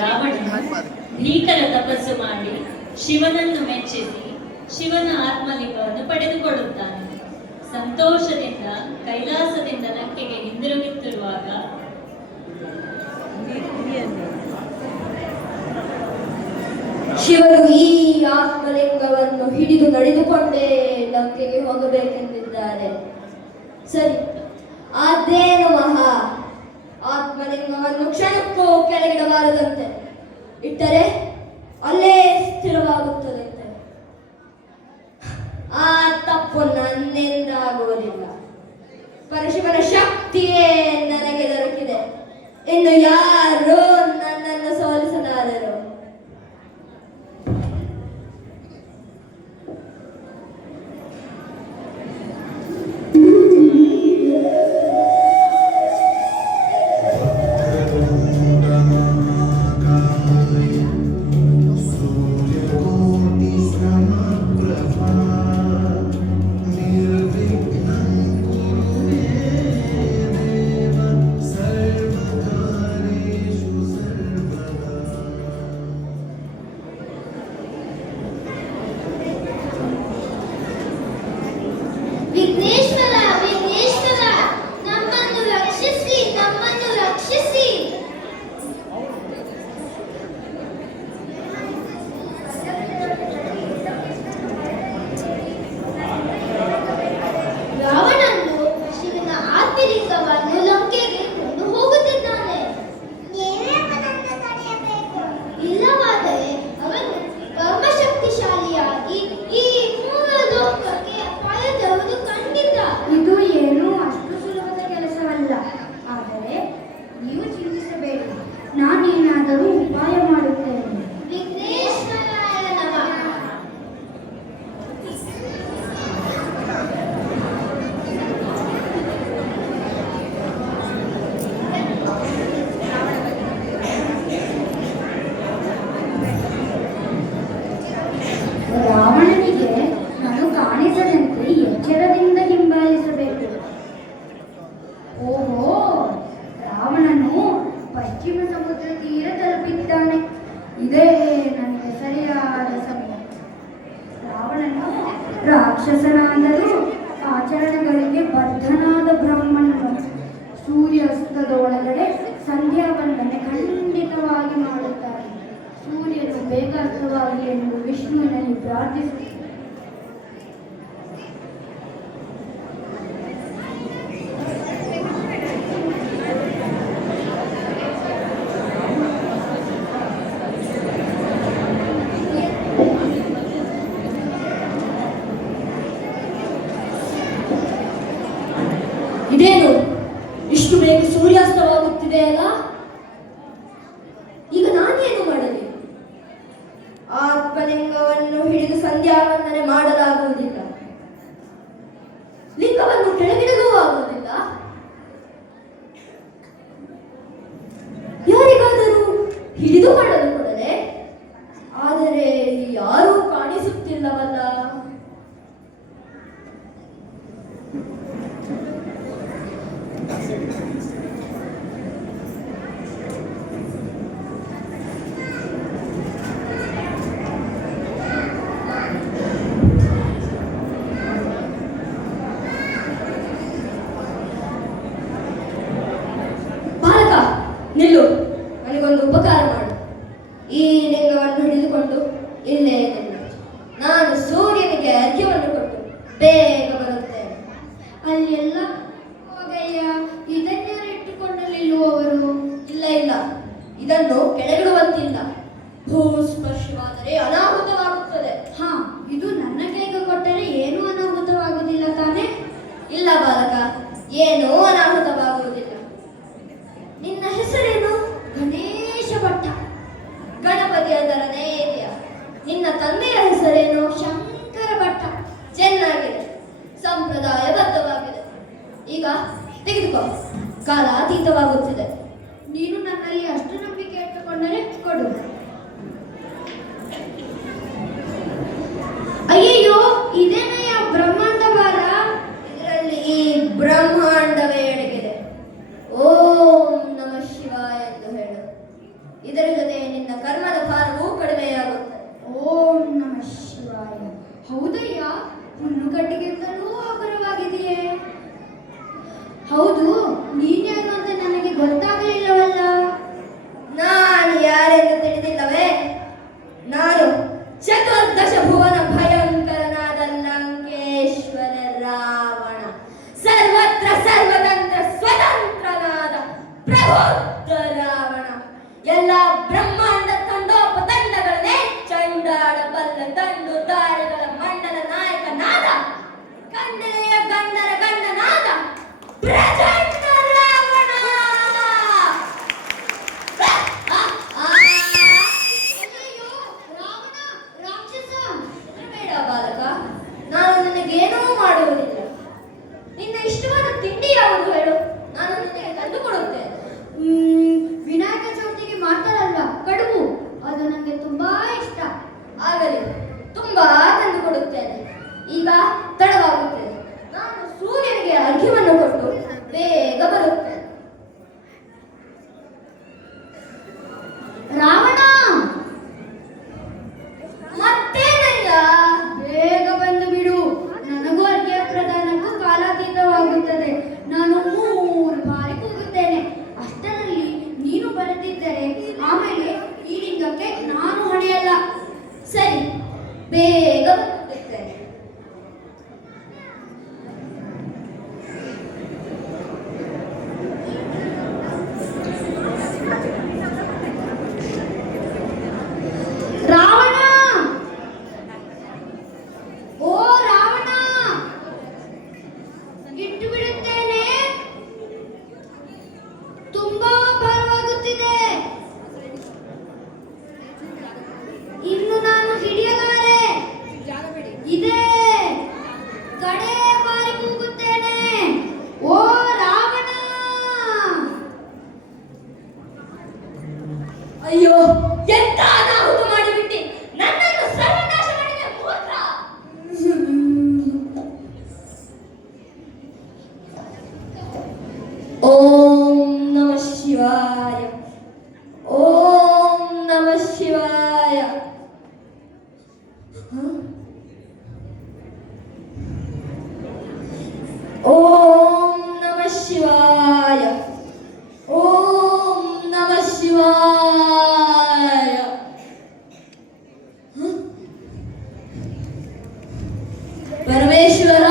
ರಾವಣ ಭೀಕರ ತಪಸ್ಸು ಮಾಡಿ ಶಿವನನ್ನು ಮೆಚ್ಚಿಸಿ ಶಿವನ ಆತ್ಮಲಿಂಗವನ್ನು ಪಡೆದುಕೊಳ್ಳುತ್ತಾನೆ. ಸಂತೋಷದಿಂದ ಕೈಲಾಸದಿಂದ ಲಂಕೆಗೆ ಹಿಂದಿರುಗುತ್ತಿರುವಾಗ ಶಿವನು ಈ ಆತ್ಮಲಿಂಗವನ್ನು ಹಿಡಿದು ನಡೆದುಕೊಂಡೇ ಲಂಕೆಗೆ ಹೋಗಬೇಕೆಂದಿದ್ದಾರೆ. ಸರಿ, ಅದೇನು ಮಹಾ, ಆತ್ಮಲಿಂಗವನ್ನು ಕ್ಷಣಕ್ಕೂ ಕೆಳಗಿಡಬಾರದಂತೆ, ಇಟ್ಟರೆ ಅಲ್ಲೇ ಸ್ಥಿರವಾಗುತ್ತದಂತೆ. ಆ ತಪ್ಪು ನನ್ನಿಂದ ಆಗುವುದಿಲ್ಲ. ಪರಶಿವನ ಶಕ್ತಿಯೇ ನನಗೆ ದೊರಕಿದೆ. ಇನ್ನು ಯಾರು ನನ್ನನ್ನು ಸೋಲಿಸಲಾರರು. ರಾಕ್ಷಸನಾದರೂ ಆಚರಣೆಗಳಿಗೆ ಬದ್ಧನಾದ ಬ್ರಾಹ್ಮಣನು ಸೂರ್ಯಾಸ್ತದ ಒಳಗಡೆ ಸಂಧ್ಯಾ ವಂದನೆ ಖಂಡಿತವಾಗಿ ಮಾಡುತ್ತಾರೆ. ಸೂರ್ಯನು ಬೇಗ ಅಸ್ತವಾಗಿ ಎಂದು ವಿಷ್ಣುವಿನಲ್ಲಿ ಪ್ರಾರ್ಥಿಸುತ್ತಾರೆ. ಇದೇನು ಇಷ್ಟು ಬೇಗ ಸೂರ್ಯಾಸ್ತವಾಗುತ್ತಿದೆಯಲ್ಲ? ಈಗ ನಾನೇನು ಮಾಡಲಿ? ಆತ್ಮಲಿಂಗವನ್ನು ಹಿಡಿದು ಸಂಧ್ಯಾವಂದನೆ ಮಾಡಲಾಗುವುದಿಲ್ಲ, ಲಿಂಗವನ್ನು ಕೆಳಗಿಡಲೂ ಆಗುವುದಿಲ್ಲ. ಯಾರಿಗಾದರೂ ಹಿಡಿದು ಮಾಡಲು ಕೊಡಲೆ, ಆದರೆ ಯಾರೂ ಕಾಣಿಸುತ್ತಿಲ್ಲವಲ್ಲ. ನಿಲ್ಲು, ನನಗೊಂದು ಉಪಕಾರ ಮಾಡು. ಈ ಲಿಂಗವನ್ನು ಹಿಡಿದುಕೊಂಡು ಇಲ್ಲೇ ನಿಲ್ಲು. ನಾನು ಸೂರ್ಯನಿಗೆ ಅರ್ಘ್ಯವನ್ನು ಕೊಟ್ಟು ಬೇಗ ಬರುತ್ತೇನೆ. ಅಲ್ಲೆಲ್ಲ ಹೋಗಯ್ಯ, ಇದನ್ಯಾರು ಇಟ್ಟುಕೊಂಡಲ್ಲಿರುವವರು? ಇಲ್ಲ ಇಲ್ಲ, ಇದನ್ನು ಕೆಳಗಿಡುವಂತಿಲ್ಲ. ಭೂ ಸ್ಪರ್ಶವಾದರೆ ಅನಾಹುತವಾಗುತ್ತದೆ. ಹಾ, ಇದು ನನ್ನ ಕೈಗೆ ಕೊಟ್ಟರೆ ಏನೂ ಅನಾಹುತವಾಗುವುದಿಲ್ಲ ತಾನೇ? ಇಲ್ಲ ಬಾಲಕ, ಏನೂ ಅನಾಹುತವಾಗುವುದಿಲ್ಲ. ನಿನ್ನ ಹೆಸರೇನು? ಗಣೇಶ ಭಟ್ಟ. ಗಣಪತಿಯ ತರನೇ ಇದೆಯಾ? ನಿನ್ನ ತಂದೆಯ ಹೆಸರೇನು? ಶಂಕರ ಭಟ್ಟ. ಚೆನ್ನಾಗಿದೆ, ಸಂಪ್ರದಾಯಬದ್ಧವಾಗಿದೆ. ಈಗ ತೆಗೆದುಕೋ, ಕಾಲ ಅತೀತವಾಗುತ್ತಿದೆ. ನೀನು ನನ್ನಲ್ಲಿ ಅಷ್ಟು ನಂಬಿಕೆ ಇಟ್ಟುಕೊಂಡರೆ ಕೊಡು. ಅಯ್ಯಯ್ಯೋ, ಇದೇನಯ್ಯ ಬ್ರಹ್ಮಾಂಡ ಭಾರ? ಇದರಲ್ಲಿ ಈ ಬ್ರಹ್ಮಾಂಡವೇ ಅಡಗಿದೆ. ಓಂ ನಮಃ ಶಿವಾಯ ಎಂದು ಹೇಳು. ಇದರ ಜೊತೆ ಓಂ ನಮಃ ಶಿವಾಯ. ಓಂ ನಮಃ ಶಿವಾಯ. ಪರಮೇಶ್ವರ.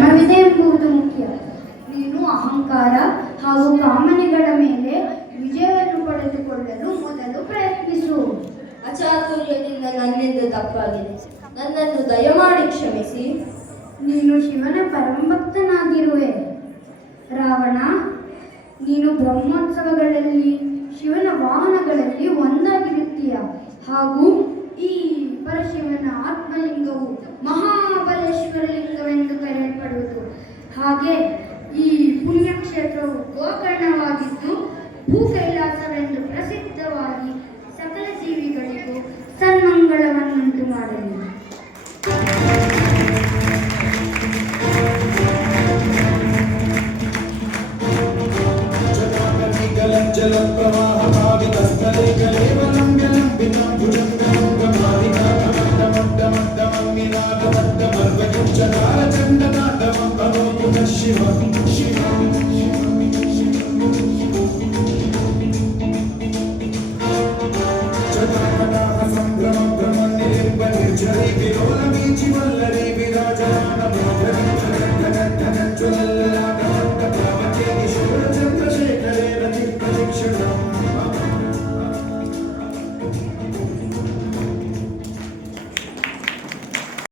ಧರ್ಮವಿದೆ ಎಂಬುದು ಮುಖ್ಯ. ನೀನು ಅಹಂಕಾರ ಹಾಗೂ ಕಾಮನೆಗಳ ಮೇಲೆ ವಿಜಯವನ್ನು ಪಡೆದುಕೊಳ್ಳಲು ಮೊದಲು ಪ್ರಯತ್ನಿಸು. ಅಚಾತುರ್ಯದಿಂದ ನನ್ನಿಂದ ತಪ್ಪಾಗಿದೆ. ನನ್ನನ್ನು ದಯಮಾಡಿ ಕ್ಷಮಿಸಿ. ನೀನು ಶಿವನ ಪರಮಭಕ್ತನಾಗಿರುವೆ. ರಾವಣ, ನೀನು ಬ್ರಹ್ಮೋತ್ಸವಗಳಲ್ಲಿ ಶಿವನ ವಾಹನಗಳಲ್ಲಿ ಒಂದಾಗಿರುತ್ತೀಯ. ಹಾಗೂ ಈ ಪರಶಿವನ ಆತ್ಮಲಿಂಗವು ಮಹಾಬಲೇಶ್ವರ ಲಿಂಗವೆಂದು ಕರೆಯಲ್ಪಡುವುದು. ಹಾಗೆ ಈ ಪುಣ್ಯಕ್ಷೇತ್ರವು ಗೋಕರ್ಣವಾಗಿದ್ದು ಭೂ ಕೈಲಾಸವೆಂದು ಪ್ರಸಿದ್ಧವಾಗಿ ಸಕಲ ಜೀವಿಗಳಿಗೂ ಸನ್ಮಂಗಳವನ್ನುಂಟು ಮಾಡಲಿ. ಶಿವ